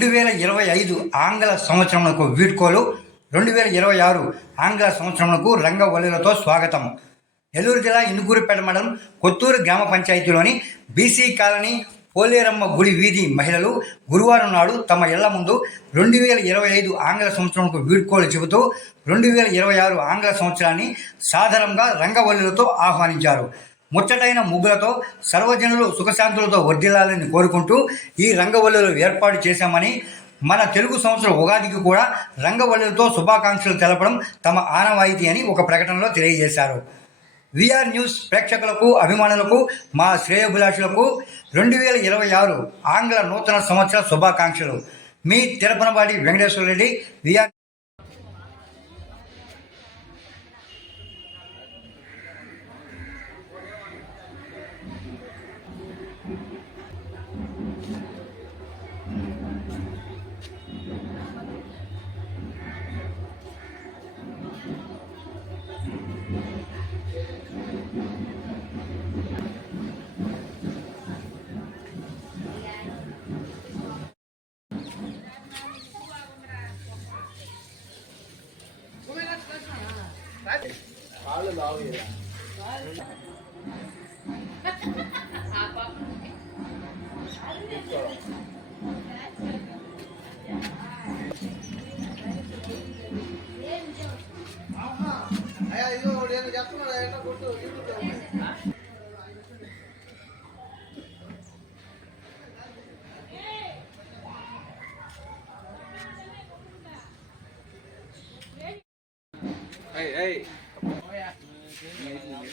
రెండు వేల ఇరవై ఐదు ఆంగ్ల సంవత్సరములకు వీడ్కోలు రెండు వేల ఇరవై ఆరు ఆంగ్ల సంవత్సరములకు రంగవల్లులతో స్వాగతం. నెల్లూరు జిల్లా ఇందుకూరుపేట మండలం కొత్తూరు గ్రామ పంచాయతీలోని బీసీ కాలనీ పోలేరమ్మ గుడి వీధి మహిళలు గురువారం నాడు తమ ఇళ్ళ ముందు రెండు వేల ఇరవై ఐదు ఆంగ్ల సంవత్సరంకు వీడ్కోలు చెబుతూ రెండు వేల ఇరవై ఆరు ఆంగ్ల సంవత్సరాన్ని సాధారణంగా రంగవల్లులతో ఆహ్వానించారు. ముచ్చటైన ముగ్గులతో సర్వజనులు సుఖశాంతులతో వర్ధిల్లాలని కోరుకుంటూ ఈ రంగవల్లులు ఏర్పాటు చేశామని మన తెలుగు సంవత్సరం ఉగాదికి కూడా రంగవల్లులతో శుభాకాంక్షలు తెలపడం తమ ఆనవాయితీ అని ఒక ప్రకటనలో తెలియజేశారు. విఆర్ న్యూస్ ప్రేక్షకులకు అభిమానులకు మా శ్రేయోభిలాషులకు రెండు వేల ఇరవై ఆరు ఆంగ్ల నూతన సంవత్సర శుభాకాంక్షలు. మీ తిరుపనబాడి వెంకటేశ్వర రెడ్డి విఆర్ అయ్యా ఇదిగో ఒకటి చెప్తున్నాడు ఏంటో కొట్టు యూట్యూబ్లో ఉంది.